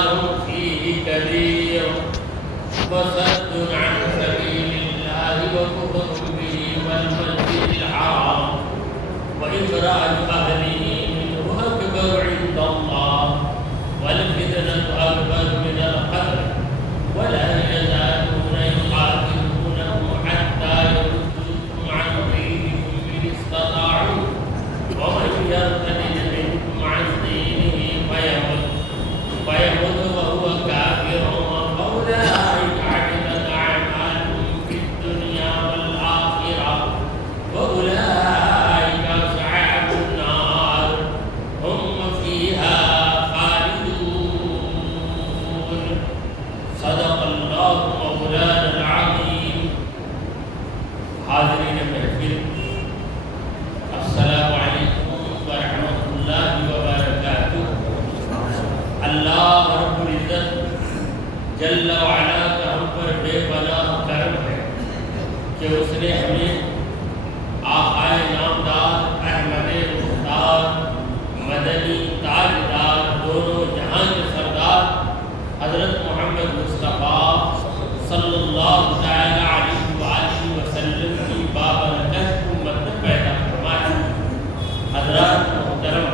قتال فيه كبير وصد عن سبيل الله وكفر به والمسجد الحرام وإخراج أهله منه أكبر عند الله والفتنة أكبر من القتل ولا يزالون يقاتلونهم حتى يردوكم عن دينكم إن استطاعوا ومن يرتد منكم عن دينه فيمت وهو كافر فأولئك حبطت أعمالهم في الدنيا والآخرة وأولئك أصحاب النار هم فيها خالدون صدق الله مولانا العظيم. حاضرین محفل، السلام علیکم ورحمۃ اللہ وبرکاتہ۔ اللہ رب العزت جل وعلا کا ہم پر بے پناہ کرم ہے کہ اس نے ہمیں آقائے نامدار احمد مختار مدنی تاجدار دونوں جہاں کے سردار حضرت محمد مصطفیٰ صلی اللہ تعالی علیہ وآلہ وسلم کی بابرکت امت میں پیدا فرمایا۔ حضرات محترم،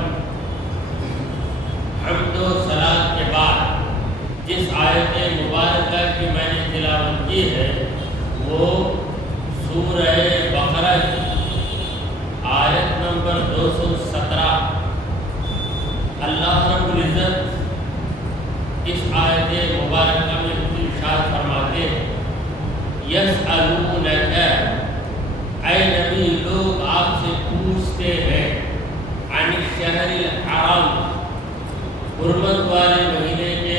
حمد و صلاۃ کے بعد جس آیت مبارکہ کی میں نے تلاوت کی ہے وہ سورہ بقرہ کی آیت نمبر 217۔ اللہ رب العزت اس آیت مبارکہ میں ارشاد فرماتے ہیں، یسألونک، اے نبی لوگ آپ سے پوچھتے ہیں، عن الشہر الحرام، حرمت والے مہینے کے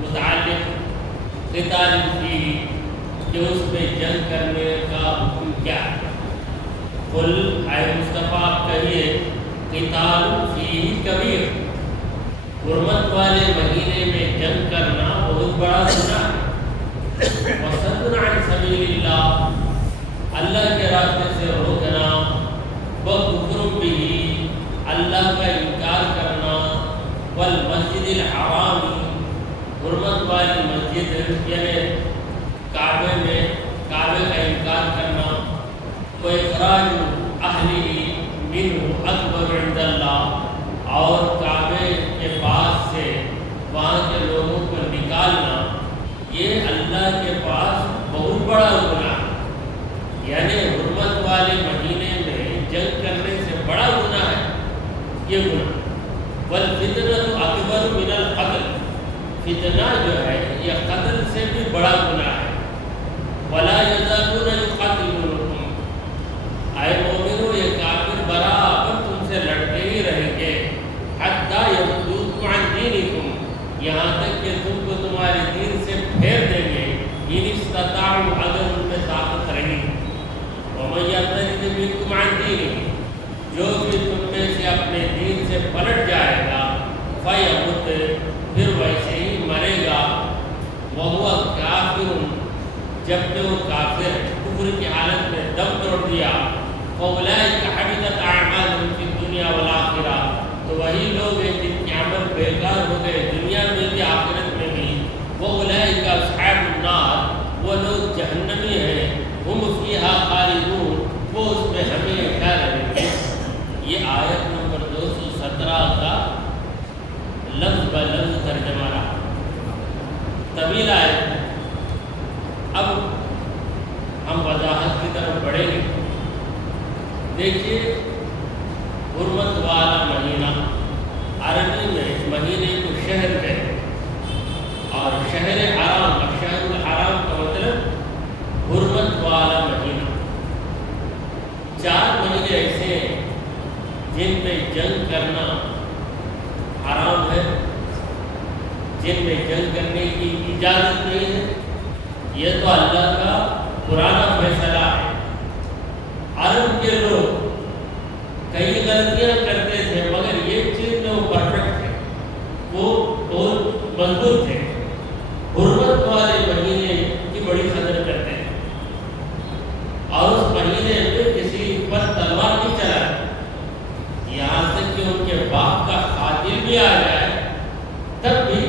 متعلق، قتال فیہ، کہ اس میں جنگ کرنے کا حکم کیا ہے۔ قل، اے مصطفیٰ آپ کہیے، قتال فیہ کبیر، حرمت والے مہینے میں جنگ کرنا بہت بڑا گناہ ہے۔ وصد عن سبیل اللہ، اللہ کے راستے سے روکنا، وکفر بہ، اللہ کا انکار کرنا، والمسجد الحرام، حرمت والی مسجد یعنی کعبے کا انکار کرنا، واخراج اہلہ منہ اکبر عند اللہ، اور کعبے کے پاس سے وہاں کے لوگوں کو نکالنا یہ اللہ کے پاس بہت بڑا گناہ ہے۔ یعنی حرمت والے مہینے میں جنگ کرنے سے بڑا گناہ ہے یہ گناہ۔ والفتنة اکبر من القتل، فتنہ جو ہے یہ قتل سے بھی بڑا گناہ ہے۔ ولا یزالون یقاتلونکم، اے مومنو یہ کافر برابر تم سے لڑتے ہی رہیں گے، حتی یردوکم عن دینکم، یہاں تک کہ تم کو تمہارے دین سے پھیر دیں گے، ان استطاعوا، اگر ان میں طاقت رہی۔ ومن یرتد منکم عن دینہ، جو بھی تم میں سے اپنے دین سے پلٹ جائے گا، فیمت، پھر ویسے ہی مرے گا، وہو کافر، جبکہ وہ کافر ہے، کفر کی حالت میں دم توڑ دیا، فاولئک حبطت اعمالهم فی الدنیا والآخرہ، تو وہی لوگ ہیں جن کے عمل بیکار ہو گئے دنیا میں بھی آخرت میں بھی، وَأُولَٰئِكَ أَصْحَابُ النَّارِ، وہ لوگ جہنمی ہیں، ہم فیہا خالدون، وہ اس میں ہمیشہ رہیں گے۔ یہ آیت نمبر 217 کا لفظ بلفظ ترجمہ رہا، طویل آیت۔ اب ہم وضاحت کی طرف بڑھیں گے۔ دیکھیے، حرمت والا مہینہ، عربی میں مہینے کو شہر کہتے ہیں، اور شہر حرام، شہر الحرام کا مطلب حرمت والا مہینہ۔ 4 مہینے ایسے ہیں جن میں جنگ کرنا حرام ہے، جن میں جنگ کرنے کی اجازت نہیں ہے۔ یہ تو اللہ کا پرانا فیصلہ ہے۔ عرب کے لوگ کئی غلطیاں کرتے تھے، مگر یہ چیز میں وہ پرفیکٹ تھے، وہ بہت مضبوط تھے، حرمت والے مہینے کی بڑی قدر کرتے تھے، اور اس مہینے میں کسی پر تلوار نہیں چلاتے، یہاں تک کہ ان کے باپ کا قاتل بھی آ جائے تب بھی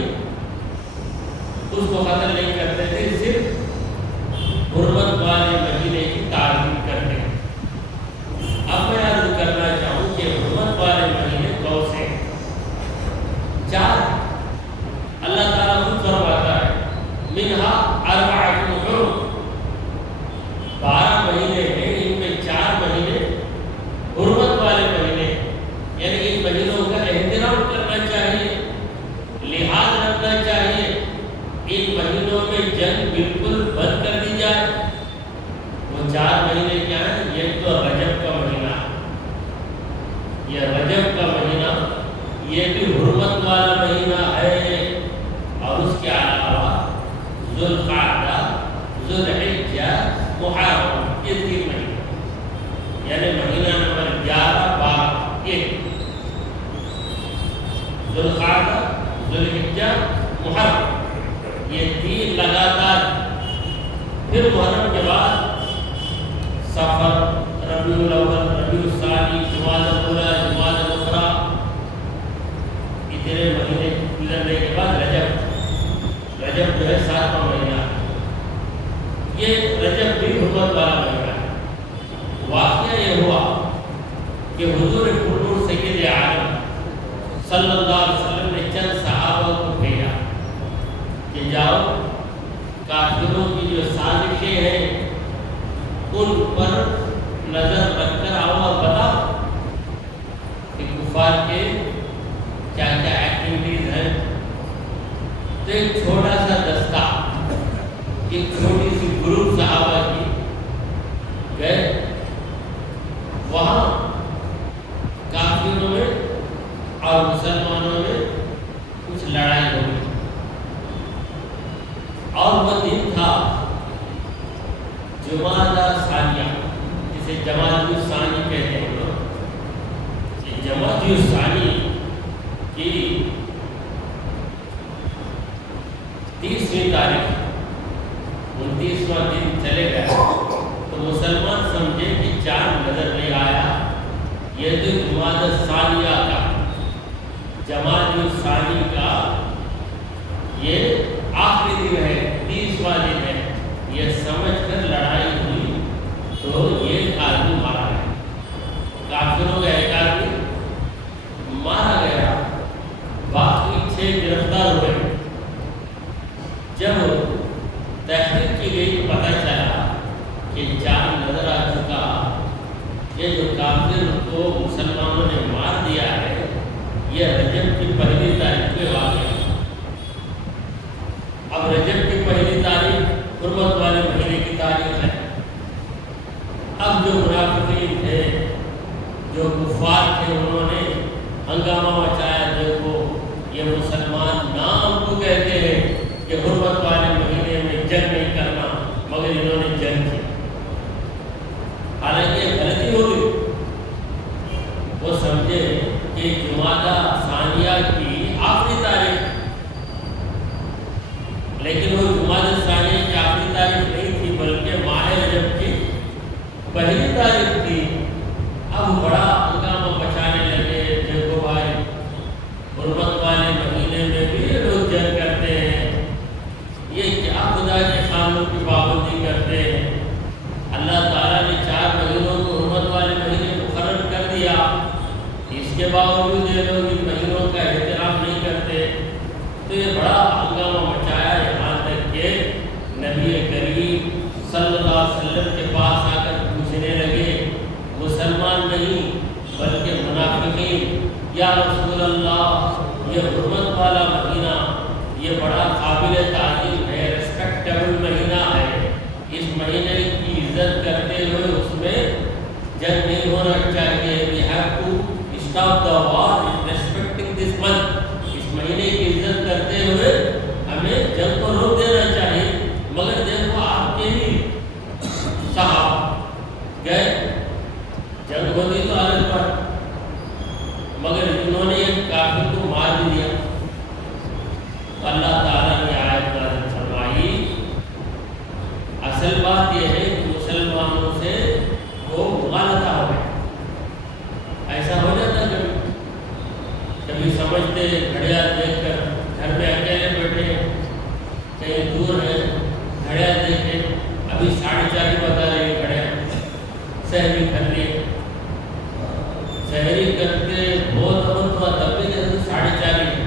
حرمت والا مہینہ ہے، اور اس کے علاوہ ذوالقعدہ، ذوالحجہ، محرم، یہ 3 مہینے، یعنی مہینہ نمبر 11، 12، یہ ذوالقعدہ، ذوالحجہ، محرم، یہ 3 لگاتار. پھر محرم کے بعد صفر، ربیع الاول، ربیع الثانی، جمادی الاولیٰ، جمادی الاخری، اتنے مہینے گزرنے کے بعد رجب جو ہے 7واں مہینہ. یہ رجب بھی حرمت والا مہینہ ہے. واقعہ یہ ہوا کہ حضور کل سید عالم صلی اللہ علیہ وسلم نے چند صحابہ کو بھیجا کہ جاؤ کافروں کی جو سازشیں ہیں ان پر نظر رکھ کر آؤ اور بتاؤ کہ کفار کے کیا کیا ایکٹیویٹیز ہیں. تو ایک چھوٹا سا دستہ، ایک چھوٹی سی گروپ صحابہ کی گئے. وہاں کافروں میں اور مسلمانوں میں کچھ لڑائی ہو گئی، اور وہ دن تھا جمادی ثانیہ، جسے جمادی الثانی کہتے ہیں لوگ. جمادی الثانی کی 30ویں تاریخ، 29واں دن چلے گئے تو مسلمان سمجھے کہ چاند نظر نہیں آیا. یہ تو جمادی الثانیہ کا، جمادی الثانی کا یہ آخری دن ہے، 30واں دن ہے. یہ سمجھ کر لڑائی ہوئی تو یہ آدمی مارا گیا. کافروں کا ایک آدمی مارا گیا، باقی 6 گرفتار ہوئے. جب تحقیق کی گئی تو پتہ چلا کہ چاند نظر آ چکا. یہ جو کافر کو مسلمانوں نے مار دیا ہے یہ رجب کی 1 تاریخ پہ واقع ہے. اب رجب کی 1 تاریخ حرمت والے مہینے کی تاریخ ہے. اب جو منافقین تھے، جو کفار تھے، انہوں نے ہنگامہ مچایا. دیکھو یہ مسلمان نام کو کہتے ہیں کہ حرمت والے مہینے میں جنگ نہیں کرنا، مگر انہوں نے جنگ کی. حالانکہ یہ غلطی ہو گئی. وہ سمجھے کہ جمادی ثانیہ کی آخری تاریخ، لیکن وہ جمادی ثانیہ کی آخری تاریخ نہیں تھی بلکہ ماہ رجب کی 1 تاریخ تھی. اب بڑا ہنگامہ مچانے لگے. دیکھو بھائی، حرمت والے مہینے میں بھی لوگ جنگ کرتے ہیں، یہ کیا خدا کے قانون کی پابندی کرتے ہیں. اللہ تعالیٰ نے 4 مہینوں کو حرمت والے مہینے مقرر کر دیا، اس کے باوجود یہ لوگ ان مہینوں کا احترام نہیں کرتے. تو یہ بڑا ہنگامہ مچایا، یہاں تک کہ نبی کریم صلی اللہ علیہ وسلم کے پاس آ کر پوچھنے لگے، مسلمان نہیں بلکہ منافقین، یا رسول اللہ یہ حرمت والا مہینہ یہ بڑا قابل تعظیم ہے، ریسپیکٹیبل مہینہ ہے. اس مہینے کی عزت کرتے ہوئے اس میں جنگ نہیں ہونا چاہیے. We have to stop the war in respecting this month. اس مہینے کی عزت کرتے ہوئے ہمیں جنگ کو روک دینا چاہیے. مگر دیکھو آپ کے ہی صاحب گئے، جنگ ہوتی تو الگ پر، مگر انہوں نے ایک کافر کو مار بھی دیا. اللہ تعالیٰ نے آیت نازل فرمائی. اصل بات یہ ہے کہ مسلمانوں سے وہ مغالطہ ہو گیا. ایسا ہو جاتا کبھی سمجھتے گھڑیال دیکھ کر گھر میں اکیلے بیٹھے کہیں دور ہے، گھڑیال دیکھے ابھی 4:30 بتا رہی ہے گھڑیال، سحری کر لیے. سحری کرتے بہت وقت ہوا تب بھی جیسے 4:30.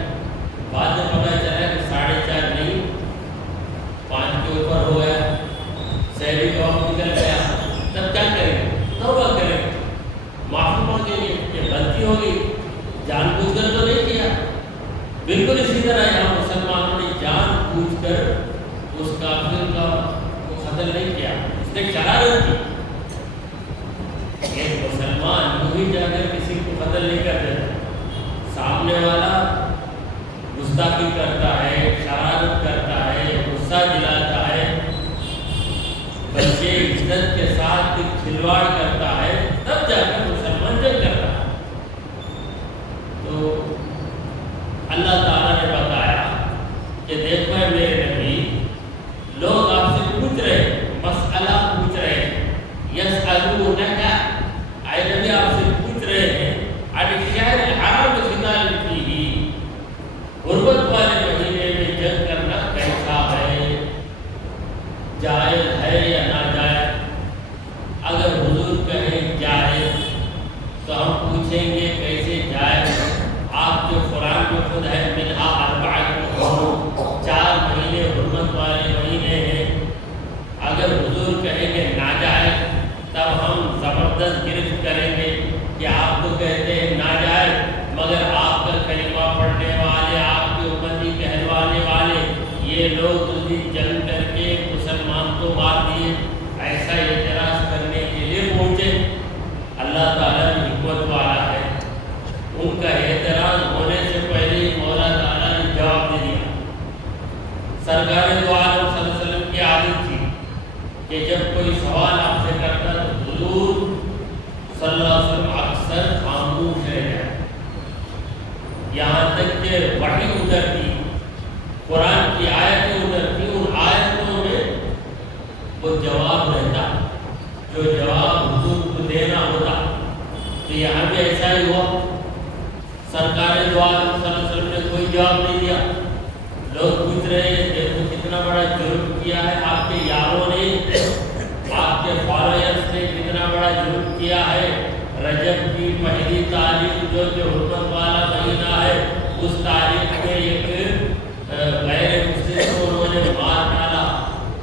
بعد میں پتہ چلا کہ 4:30 نہیں 5 کے اوپر ہو گیا. سحری کا وقت نکل گیا. تب کیا کریں؟ توبہ کریں، معافی مانگیں گے کہ غلطی ہو گئی، جان بوجھ کر تو نہیں کیا. بالکل اسی طرح یہاں مسلمانوں نے جان بوجھ کر اس کافر کا قتل نہیں کیا، اس نے شرارت کی. ایک مسلمان یوں ہی جا کر کسی کو قتل نہیں کر دیتا. سامنے والا گستاخی کرتا ہے، شرارت کرتا ہے، غصہ دلاتا ہے، بلکہ عزت کے ساتھ کھلواڑ کرتا ہے، تب جا کر مسلمان جنگ کرتا ہے۔ تو اللہ تعالیٰ نے بتایا کہ دیکھو میرے نبی، لوگ آپ سے پوچھ رہے، مسئلہ پوچھ رہے، یسألونک، اے نبی آپ سے پوچھ رہے ہیں عن الشہر الحرام قتال فیہ، حرمت والے مہینے میں جنگ کرنا کیسا ہے، جائز ہے یا ناجائز؟ اگر حضور کہیں جائز تو ہم پوچھیں گے کیسے جائز؟ آپ کے قرآن میں خود ہے منہا اربعۃ حرم، 4 مہینے حرمت والے مہینے ہیں۔ اگر حضور کہیں گے ناجائز تب ہم زبردست گرفت کریں گے کہ آپ تو کہتے ہیں ناجائز، مگر آپ کا کلمہ پڑھنے والے، آپ کی امتی کہلوانے والے یہ لوگ اس دن جنگ کر کے مسلمان کو مار دیے، ایسا اعتراض کرنے کے لیے پہنچے۔ اللہ تعالیٰ کی حکمت والا ہے، ان کا اعتراض ہونے سے پہلے ہی مولا تعالیٰ نے جواب دے دیا۔ سرکار دو عالم صلی اللہ علیہ وسلم کی عادت تھی کہ جب کوئی سوال آپ سے کرتا تو حضور صلی اللہ علیہ وسلم اکثر خاموش رہ جائے، یہاں تک کہ وحی اترتی، قرآن کی آیتیں اترتی، ان آیتوں میں وہ جواب رہتا جو جواب حضور کو دینا ہوتا۔ تو یہاں بھی ایسا ہی ہوا، سرکار دو عالم صلی اللہ علیہ وسلم نے کوئی جواب نہیں دیا۔ لوگ پوچھ رہے ہیں دیکھو کتنا بڑا جرم کیا ہے آپ کے یاروں نے، آپ کے فالوئرز نے کتنا بڑا جرم کیا ہے۔ رجب کی پہلی تاریخ جو حرمت والا مہینہ ہے، اس تاریخ میں ایک غیر مسلم کو انہوں نے مار ڈالا۔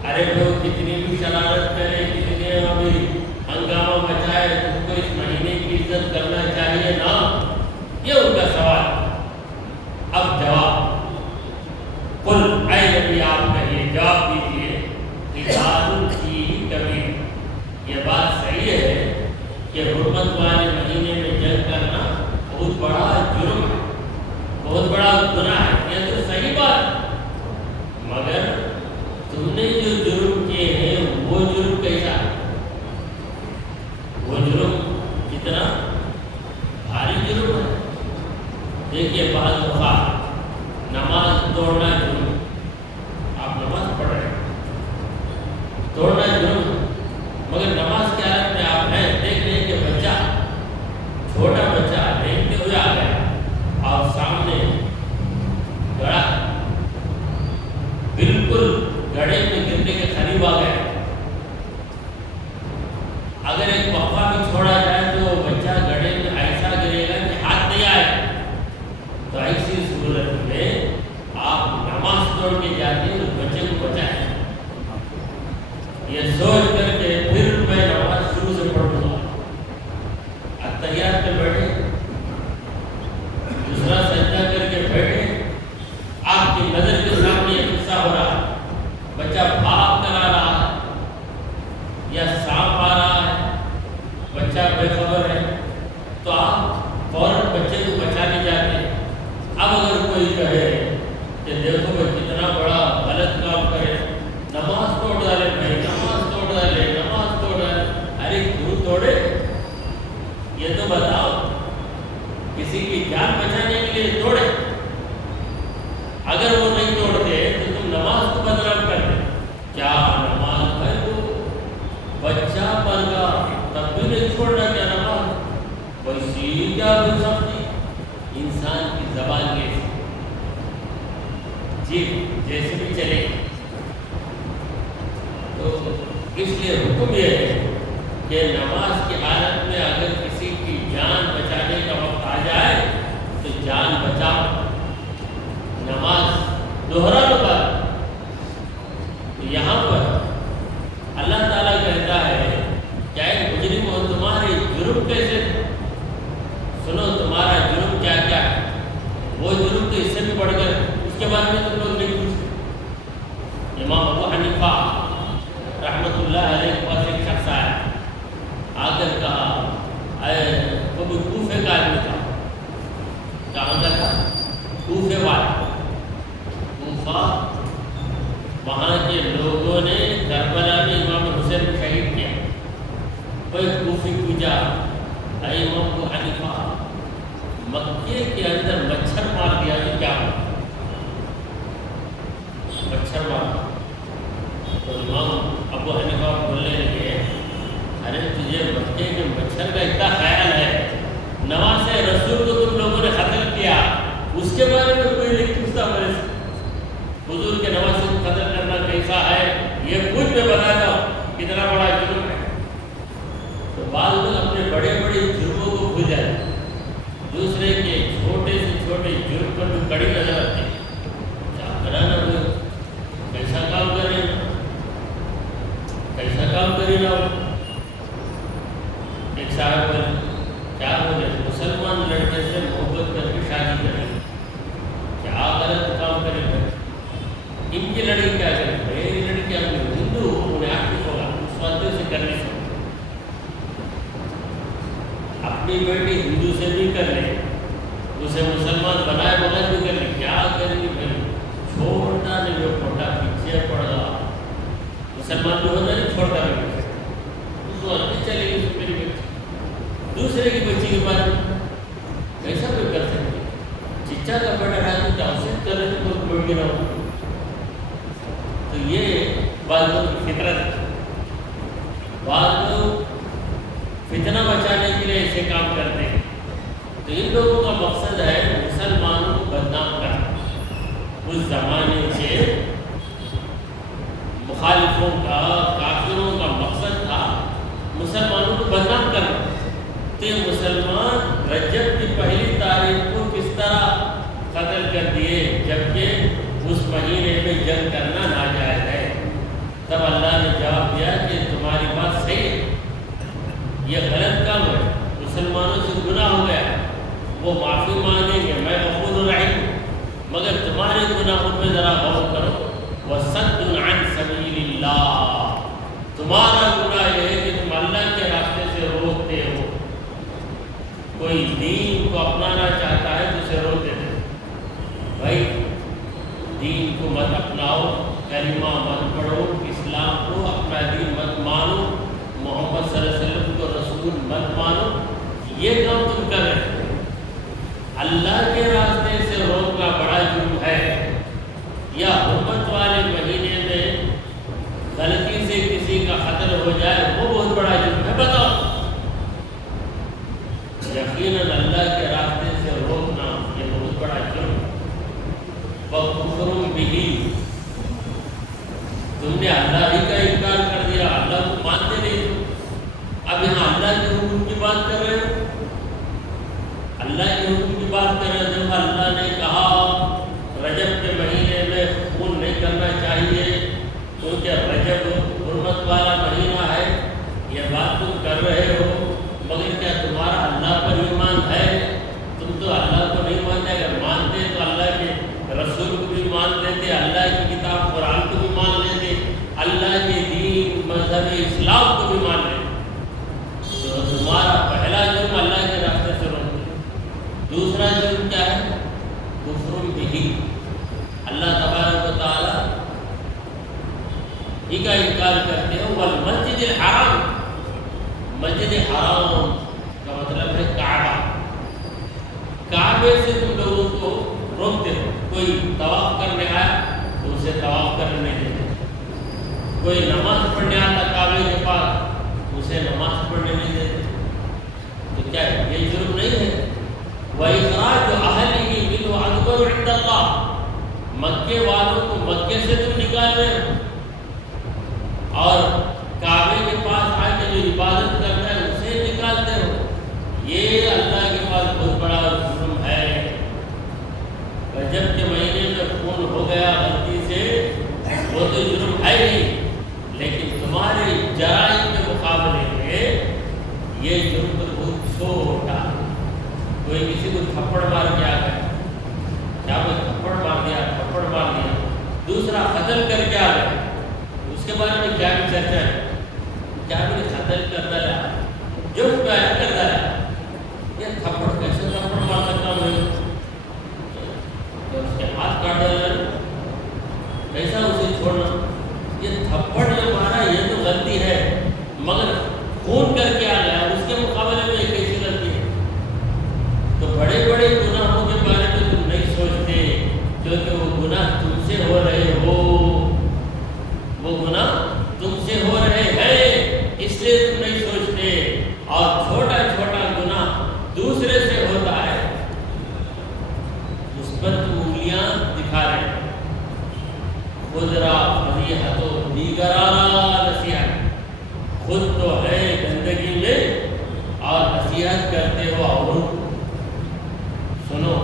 ارے لوگ کتنی بھی شرارت کرے، کتنے ابھی ہنگامہ مچائے، تم کو اس مہینے کی عزت کرنا چاہیے نا، یہ ان کا سوال۔ اب جواب، قل اے نبی آپ کہیے، جواب دیجیے، قتال فیہ کبیر، یہ بات صحیح ہے کہ حرمت والے مہینے میں جنگ کرنا بہت بڑا جرم ہے، بہت بڑا گناہ ہے، یہ تو صحیح بات، مگر تم نے جو جرم کیے ہیں وہ جرم کیسا ہے؟ وہ جرم کتنا بھاری جرم ہے۔ دیکھیے بعض اوقات نماز توڑنا جرم، آپ نماز پڑھ رہے ہیں، توڑنا جرم، مگر نماز کے حالت میں آپ ہیں، دیکھ رہے ہیں کہ بچہ، چھوٹا بچہ ریندتے ہوئے آ گیا اور سامنے گڑھا بالکل گڑھے میں گرنے کے قریب آ گیا۔ اگر ایک وقفہ بھی چھوڑا جائے تو بچہ گڑھے میں ایسا گرے گا کہ ہاتھ نہیں آئے، تو ایسی صورت میں آپ نماز توڑ کے جاتے ہیں اس بچے کو بچائیں، یہ سوچ کر کے پھر میں نماز شروع سے پڑھوں گا۔ اتحیات میں بیٹھے، دوسرا سجدہ کر کے بیٹھے، آپ کی نظر کے سامنے یہ قصہ ہو رہا ہے، بچہ بھاگ کر آ رہا ہے یا سانپ آ رہا ہے، بچہ بے خبر ہے، تو آپ فوراً بچے کو بچانے جاتے ہیں۔ اب اگر کوئی کہے کہ دیکھو بھائی کتنا بڑا غلط کام کرے، نماز توڑ ڈالے بھائی، نماز توڑ ڈالے، نماز توڑ ڈالے، ارے کیوں توڑے؟ یہ تو بتاؤ، کسی کی جان بچانے کے لیے توڑے؟ اگر وہ نہیں توڑتے تو تم نماز کو بدنام کرتے، کیا نماز ہے وہ بچہ مر گیا تب بھی نہیں چھوڑنا کیا نماز؟ ویسی کیا بھی سمجھی انسان کی زبان کیسی، جی جیسے بھی چلے۔ تو اس لیے حکم یہ ہے کہ نماز کی حالت میں اگر کسی کی جان بچانے کا وقت آ جائے تو جان بچاؤ، نماز دوہرا لگا۔ یہاں پر اللہ تعالیٰ کہتا ہے کیا ایک مجرم ہو، تمہارے جرم کیسے، سنو تمہارا جرم کیا کیا ہے، وہ جرم تو اس سے بھی بڑھ کر، اس کے بارے میں تم لوگ نہیں پوچھتے۔ امام ابو حنیفہ رحمۃ اللہ علیہ کے پاس ایک شخص آیا، آ کر کہا، وہ بھی کوفے کا آدمی تھا، کہاں کا تھا؟ کوفے والا، وہاں کے لوگوں نے کربلا میں امام حسین کو شہید کیا. کوئی کوفی پوجا امام ابو حنیفہ مکے کے اندر مچھر مار دیا تو کیا ہوا؟ مچھر مار. تو امام ابو حنیفہ بولنے لگے ارے تجھے مکے کے مچھر کا اتنا خیال ہے، نواز رسول کو تم لوگوں نے قتل کیا، اس کے بارے میں کوئی نہیں پوچھتا میرے سے. حضور کے نواز کو قتل کرنا کیسا ہے یہ کچھ میں بتاتا ہوں کتنا بڑا جرم ہے. تو بعض لوگ اپنے بڑے بڑے جرموں کو بھول جاتے ہیں، دوسرے کے چھوٹے سے چھوٹے جرم پر بھی کڑی نظر آتی ہے. کیا کرانا ہوئے کیسا کام کرے کیسا کام کرے نا. ایک صاحب کیا بولے مسلمان لڑکے سے محبت کر کے شادی کرے، کیا غلط کام کرے گا. ان کی لڑکی کیا کرے، میری لڑکی اپنے ہندو انہیں عاقف ہوگا اس واسطے سے کر نہیں سکتے. اپنی بیٹی ہندو سے بھی کر لے، اسے مسلمان بنائے بغیر بھی کر لے، کیا کرے گی بھائی. چھوڑنا نہیں وہ پھوٹا پیچھے پڑ گا. مسلمان بھی ہونا نہیں چھوڑتا نہیں اس وقت چلے گی میری بیٹی. دوسرے کی بچی کے بارے میں کیسا کوئی کر سکتے. چچا کا بیٹا رہا تو جاسوس کر رہے تو کوئی بڑھ گیا ہو. تو یہ بعض لوگ کی فطرت ہے. بعض لوگ فتنہ بچانے کے لیے ایسے کام کرتے ہیں. تو ان لوگوں کا مقصد ہے مسلمانوں کو بدنام کرنا. اس زمانے سے مخالفوں کا کافروں کا مقصد تھا مسلمانوں کو بدنام کرنا. تو یہ مسلمان رجب کی پہلی تاریخ کو کس طرح قتل کر دیے جبکہ اس مہینے میں جنگ کرنا ناجائز ہے. تب اللہ نے جواب دیا کہ تمہاری بات صحیح ہے، یہ غلط کام ہے، مسلمانوں سے گناہ ہو گیا، وہ معافی مانگیں گے، میں غفور رحیم ہوں، مگر تمہارے گناہوں پہ ذرا غور کرو. وَصَدٌّ عَنْ سَبِيلِ اللَّهِ، تمہارا گناہ یہ ہے کہ تم اللہ کے راستے سے روکتے ہو. کوئی دین کو اپنانا چاہتا ہے تو اسے روک دیتے بھائی دین کو مت اپناؤ، کلمہ مت پڑھو، اسلام کو اپنا دین مت مانو، محمد صلی اللہ علیہ وسلم کو رسول مت مانو. یہ کام تم کر رہے ہو. اللہ کے راستے سے روکنا بڑا جرم ہے، یا حرمت والے مہینے میں غلطی سے کسی کا قتل ہو جائے وہ بہت بڑا جرم ہے. بتاؤ. یقیناً اللہ کے راستے سے روکنا یہ بہت بڑا جرم. وَكُفْرٌ بِهِ، تم نے اللہ ہی کا انکار کر دیا، اللہ کو مانتے نہیں. اب یہاں اللہ کے حکم کی بات کر رہے ہو، اللہ کے حکم کی بات کر رہے ہیں. جب اللہ نے کہا رجب کے مہینے میں خون نہیں کرنا چاہیے کیونکہ رجب حرمت والا مہینہ ہے، یہ بات تم کر رہے ہو، مگر کیا تمہارا اللہ پر ایمان ہے؟ تم تو اللہ کو نہیں مانتے. اگر مانتے تو اللہ کے رسول کو بھی مان لیتے، اللہ کی کتاب قرآن کو بھی مان لیتے، اللہ کے دین مذہب اسلام کو بھی مان لیتے. تو تمہارا پہلا جرم اللہ کے راستے سے روکتے. دوسرا جرم کیا ہے؟ کفر بہ، اللہ تبارک و تعالیٰ ہی کا انکار کرتے ہو. والمسجد الحرام، مسجد حرام کا مطلب ہے کعبہ. کعبے سے تم لوگوں کو روکتے ہو. کوئی طواف کرنے آیا تو اسے طواف کرنے نہیں دیتے. کوئی نماز پڑھنے آتا کعبے کے پاس اسے نماز پڑھنے نہیں دیتے. تو کیا یہ جرم نہیں ہے؟ وَإِخْرَاجُ أَهْلِهِ مِنْهُ أَكْبَرُ عِندَ اللَّهِ، مکے والوں کو مکے سے تم نکال رہے ہو اور کعبے کے پاس آ کے جو عبادت کرتا ہے اسے نکالتے ہو. یہ اللہ کے پاس بہت بڑا جرم ہے. رجب کے مہینے میں خون ہو گیا غلطی سے وہ تو جرم ہے ہی، لیکن تمہارے جرائم کے مقابلے میں یہ جرم تو بہت چھوٹا. کوئی کسی کو تھپڑ مار کے آ گیا، کیا کوئی تھپڑ مار دیا، دوسرا قتل کر کے آ گیا، اس کے بارے میں کیا بھی چرچا ہے؟ کیا بھی قتل کرتا رہا، جو بیان کرتا رہا. یہ تھپڑ کیسے تھپڑ مار سکتا ہوں؟ اس کے ہاتھ کاٹ ڈالا، کیسا اسے چھوڑنا؟ خون کر کے آ گیا، اس کے مقابلے میں یہ کیسی غلطی ہے؟ تو بڑے بڑے گناہوں کے بارے میں تم نہیں سوچتے، کیونکہ وہ گناہ تم سے ہو رہے ہو، وہ گناہ تم سے ہو رہے ہیں، اس لیے تم نہیں سوچتے۔ اور چھوٹا چھوٹا گناہ دوسرے سے ہوتا ہے، اس پر تم انگلیاں دکھا رہے ہیں۔ خود را فضیحت و دیگرا نصیحت، خود تو ہے گندگی میں اور نصیحت کرتے ہو اوروں کو۔ سنو،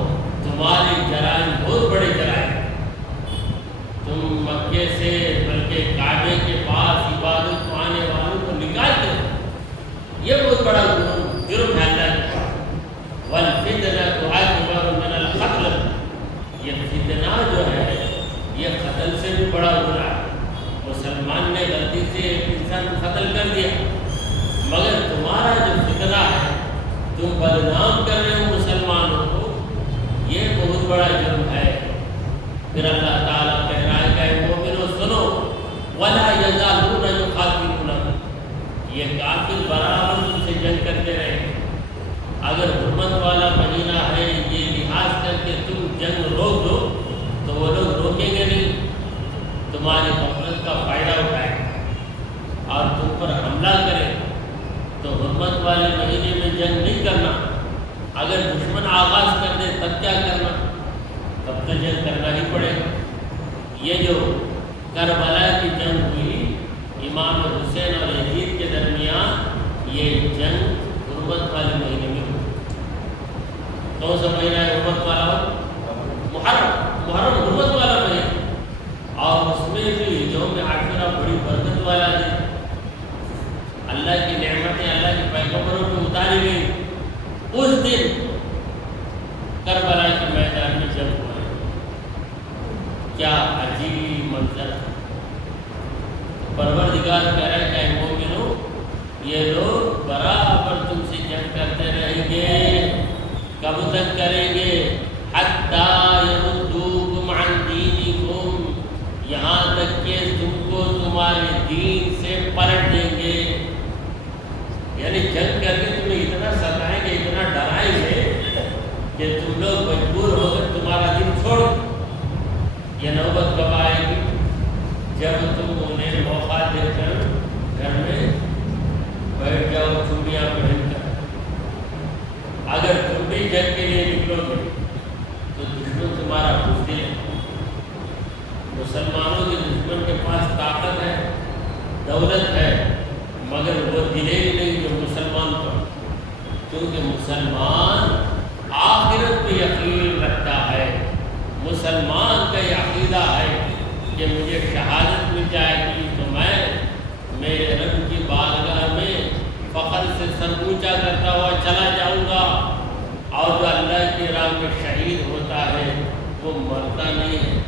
تمہارے جرائم بہت بڑے جرائم، تم مکے سے بلکہ کعبے کے پاس عبادت کو آنے والوں کو نکالتے ہو، یہ بہت بڑا جرم ہے اللہ کے پاس۔ والفتنة أكبر من القتل، یہ فتنہ جو ہے یہ قتل سے بھی بڑا گناہ ہے۔ مسلمان نے غلطی سے ایک انسان کو قتل کر دیا، مگر تمہارا جو فتنہ ہے، تم بدنام کر رہے ہو مسلمانوں کو، یہ بہت بڑا جرم ہے۔ پھر اللہ تعالیٰ کہہ رہا ہے کہ مومنو سنو، وَلَا يَزَالُونَ يُقَاتِلُونَكُمْ، یہ کافر برابر تم سے جنگ کرتے رہے۔ اگر حرمت والا مہینہ ہے، یہ لحاظ کر کے تم جنگ روک دو تو وہ لوگ روکیں گے نہیں، تمہاری غفلت کا فائدہ اٹھائیں اور تم پر حملہ کریں۔ تو حرمت والے مہینے میں جنگ نہیں کرنا، اگر دشمن آغاز کر دے تب کیا کرنا؟ تب تو جنگ کرنا ہی پڑے گا۔ یہ جو کربلا کی جنگ ہوئی امام حسین اور یزید کے درمیان، یہ جنگ حرمت والے مہینے میں ہوئی۔ کون سا مہینہ ہے حرمت والا؟ محرم حرمت والا مہینہ، اور اس میں بھی یوم عاشورہ بڑی برکت والا دن، اللہ کی نعمتیں اللہ کے پیغمبروں پہ اتاری گئی۔ اس دن کربلا کے میدان میں جنگ ہوا ہے، کیا عجیب منظر ہے۔ پروردگار کہہ رہا ہے کہ اے مومنو، یہ لوگ برابر تم سے جنگ کرتے رہیں گے، کب تک کریں گے؟ حتی یردوکم عن دینکم، یہاں تک کہ تم کو تمہارے دین سے پلٹ دیں گے۔ یعنی جنگ کر کے تمہیں اتنا ستائیں گے، اتنا ڈرائیں گے کہ تم لوگ مجبور ہو کر تمہارا دین چھوڑ۔ یہ نوبت کب آئے گی؟ جب تم انہیں موقع دے کر گھر میں بیٹھ جاؤ چوڑیاں پہن کر۔ اگر تم بھی جنگ کے لیے نکلو گے تو دشمن تمہارا بزدل ہے۔ مسلمانوں کے دشمن کے پاس طاقت ہے، دولت ہے، مگر وہ دلے ہی نہیں جو مسلمان پر، کیونکہ مسلمان آخرت پہ یقین رکھتا ہے۔ مسلمان کا یہ عقیدہ ہے کہ مجھے شہادت مل جائے گی تو میں میرے رب کی بارگاہ میں فخر سے سر اونچا کرتا ہوا چلا جاؤں گا، اور جو اللہ کی راہ میں شہید ہوتا ہے وہ مرتا نہیں ہے،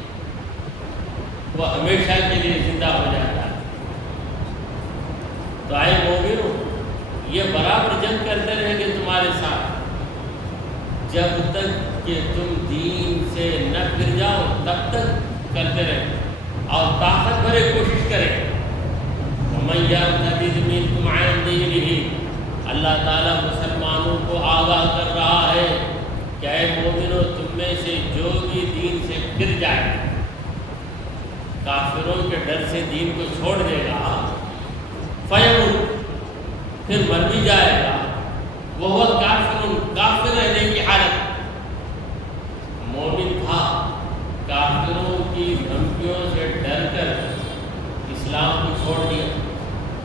وہ ہمیشہ کے لیے زندہ ہو جاتا ہے۔ تو اے مومنو، یہ برابر جنگ کرتے رہیں گے تمہارے ساتھ جب تک کہ تم دین سے نہ پھر جاؤ، تب تک کرتے رہیں اور طاقت بھرے کوشش کریں۔ وَمَن يَرْتَدِدْ مِنكُمْ عَنْ دِينِهِ، اللہ تعالیٰ مسلمانوں کو آگاہ کر رہا ہے کہ اے مومنو، تم میں سے جو بھی دین سے پھر جائے، کافروں کے ڈر سے دین کو چھوڑ دے گا، فَيَمُتْ، پھر مر بھی جائے گا، وہ کافر رہنے کی حالت۔ مومن تھا، کافروں کی دھمکیوں سے ڈر کر اسلام کو چھوڑ دیا،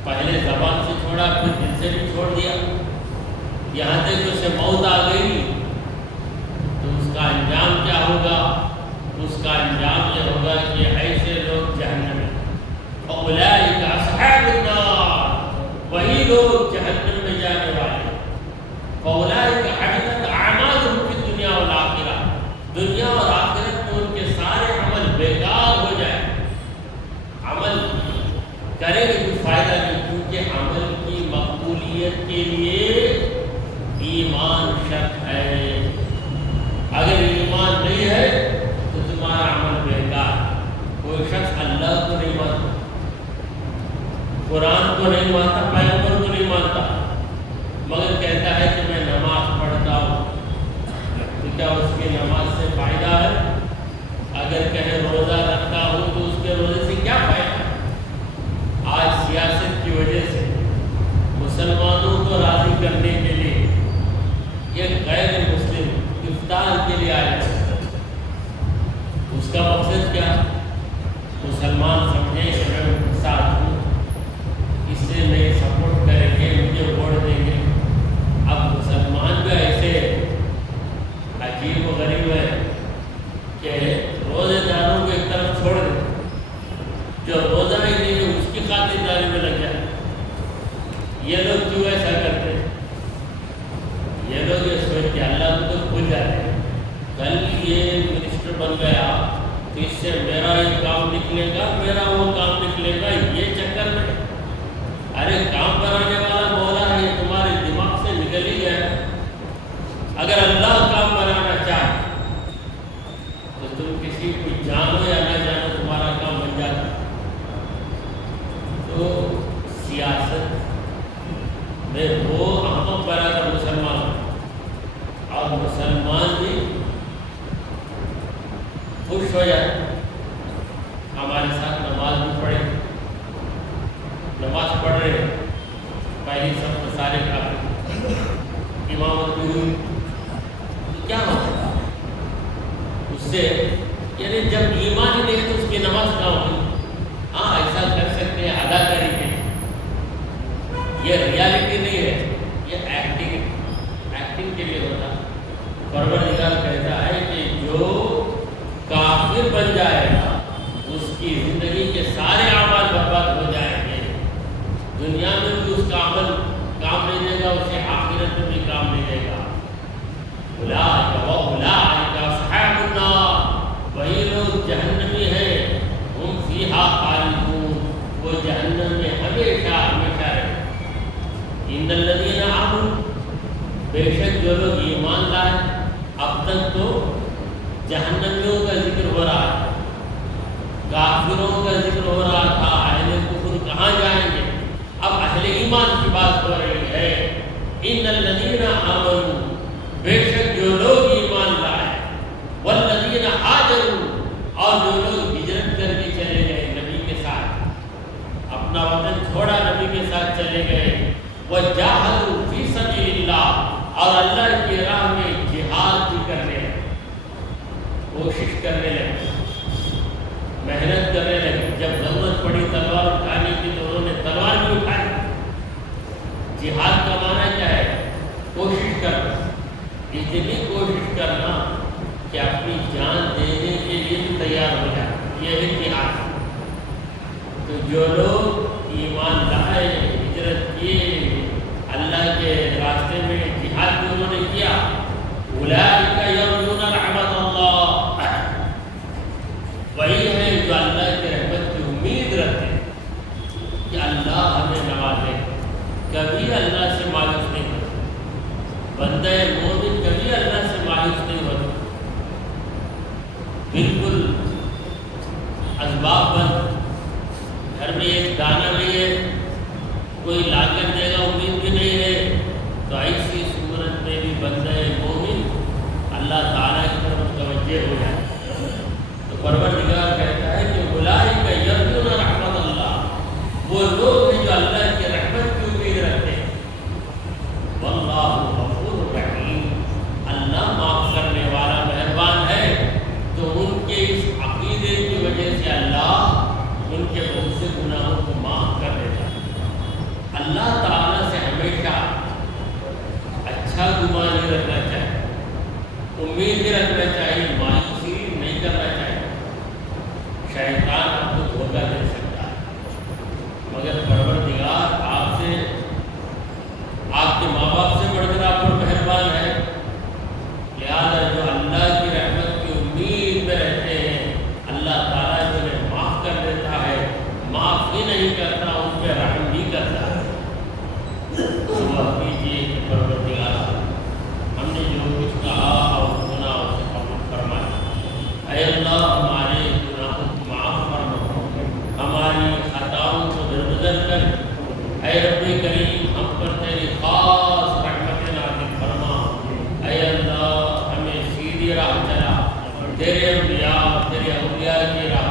پہلے زبان سے چھوڑا پھر دل سے بھی چھوڑ دیا، یہاں تک کہ اسے موت آ گئی تو اس کا انجام کیا ہوگا؟ اس کا انجام یہ ہوگا کہ ایسے لوگ جہنم میں، فَأُولَٰئِكَ أَصْحَابُ النَّارِ، وہی لوگ جہنم میں جانے والے۔ فَأُولَٰئِكَ حَبِطَتْ أَعْمَالُهُمْ فِي الدُّنْيَا وَالْآخِرَةِ، دنیا اور آخرت میں ان کے سارے عمل بیکار ہو جائیں، عمل کریں گے کچھ فائدہ نہیں، کیونکہ عمل کی مقبولیت کے لیے ایمان شرط ہے۔ اگر ایمان نہیں ہے تو تمہارا عمل بیکار۔ کوئی شخص اللہ کو نہیں مانتا، قرآن کو نہیں مانتا، پیغمبر کو نہیں مانتا، اس کا مقصد کیا؟ مسلمان سمجھے کہ میں ان کے ساتھ ہوں، اس سے میری سپورٹ کریں گے، مجھے ووٹ دیں گے۔ اب مسلمان جو ایسے عجیب و غریب ہے کہ روزے داروں کو ایک طرف چھوڑ دیں، جو روزہ ہی نہیں ہے اس کی خاطر داری میں لگ جائے۔ یہ لوگ کیوں ایسا کرتے ہیں؟ یہ لوگ یہ سوچتے اللہ کو تو بھول جاتے ہیں، کل یہ منسٹر بن گیا تو اس سے میرا یہ کام نکلے گا، میرا وہ کام نکلے گا، یہ چکر میں۔ ارے کام بنانے والا مولا ہے، یہ تمہارے دماغ سے نکل ہی گیا۔ اگر اللہ کام بنانا چاہے تو تم کسی کو جانو یا نہ جانو تمہارا کام بن جاتا۔ تو سیاست میں وہ اہم بنا تھا مسلمان، اور مسلمان بھی خوش ہو جائے ہمارے ساتھ نماز بھی پڑھے، نماز پڑھ رہے پہلی سب سارے کافی امامت بھی ہوئی تو کیا ہوتا اس سے؟ یعنی جب ایمان ہی نہیں تو اس کی نماز کہاں ہوگی؟ ہاں ایسا کر سکتے ہیں ادا کریں گے، یہ ریالٹی نہیں ہے، یہ ایکٹنگ ہے، ایکٹنگ کے لیے ہوتا۔ پروردگار کہتا ہے کہ جو کافر بن جائے گا اس کی زندگی کے سارے اعمال برباد ہو جائیں گے، دنیا میں بھی اس کا عمل کام نہیں دے گا، اسے آخرت میں بھی کام نہیں دے گا۔ اولئک واولئک اصحاب النار، وہی لوگ جہنمی ہیں، ہم فیہا خالدون، وہ جہنم میں ہمیشہ ہمیشہ رہیں۔ ان الذین آمنوا، بے شک جو لوگ ایمان لائے، اب تک تو جہنمیوں کا ذکر ہو رہا ہے، کافروں کا ذکر ہو رہا تھا، اہل کفر کہاں جائیں گے؟ اب اہل ایمان کی بات ہو رہی ہے۔ ان الذین آمنوا، بے شک جو لوگ ایمان لائے، والذین ہاجروا، اور جو لوگ ہجرت کر کے چلے گئے نبی کے ساتھ، اپنا وطن چھوڑا نبی کے ساتھ چلے گئے، وجاہدوا فی سبیل اللہ، اور اللہ کی راہ میں جہاد بھی کرنے لگے، کوشش کرنے لگے، محنت کرنے لگے۔ جب ضرورت پڑی تلوار اٹھانے کی تو انہوں نے تلوار بھی اٹھائی۔ جہاد کا معنی کیا ہے؟ کوشش کرنا، اتنی کوشش کرنا کہ اپنی جان دینے کے لیے بھی تیار ہو جائے، یہ بھی جہاد۔ تو جو لوگ ایمان لائے، ہجرت کیے، اللہ کے راستے میں جہاد بھی انہوں نے کیا، اولئک یرجون رحمت اللہ، وہی ہے جو اللہ کی رحمت کی امید رکھتے ہیں کہ اللہ ہمیں نوازے، کبھی اللہ سے مایوس نہیں ہوتا۔ بندہ مومن کبھی اللہ سے مایوس نہیں ہوتا، بالکل اسباب بند، گھر میں ایک دانہ نہیں ہے، کوئی لا کر دے گا امید بھی نہیں ہے، تو ایسی صورت میں بھی بندہ مومن اللہ تعالیٰ کی طرف متوجہ ہو جائے۔ تو پروردگار کہتا ہے کہ اولئک یرجون رحمت اللہ، وہ لوگ ہیں جو اللہ کی رحمت کی امید رکھتے ہیں۔ واللہ غفور رحیم، اللہ معاف کرنے والا مہربان ہے۔ تو ان کے اس عقیدے کی وجہ سے اللہ ان کے بہت سے گناہوں کو معاف کر دیتا ہے۔ اللہ تعالیٰ سے ہمیشہ اچھا گمان ہی رکھنا چاہیے، امید ہی رکھنا چاہیے، مایوسی نہیں کرنا چاہیے۔ شیطان آپ کو دھوکہ دے سکتا ہے، مگر پروردگار آپ سے، آپ کے ماں باپ سے بڑھ کر آپ پر مہربان ہے، لہٰذا جو اللہ کی رحمت کی امید میں رہتے ہیں، اللہ تعالیٰ جنہیں معاف کر دیتا ہے، معاف ہی نہیں کرتا، ان پہ رحم بھی کرتا ہے۔ دعا کیجیے کہ پروردگار ہم نے جو کچھ کہا اور سنا اسے قبول فرمائے۔ اے اللہ ہمارے گناہوں کو معاف فرما، ہماری خطاؤں کو درگزر کر۔ اے رب کریم ہم پر تیری خاص رحمت نازل فرما۔ اے اللہ ہمیں سیدھی راہ چلا، تیرے انبیاء تیرے اولیاء کی راہ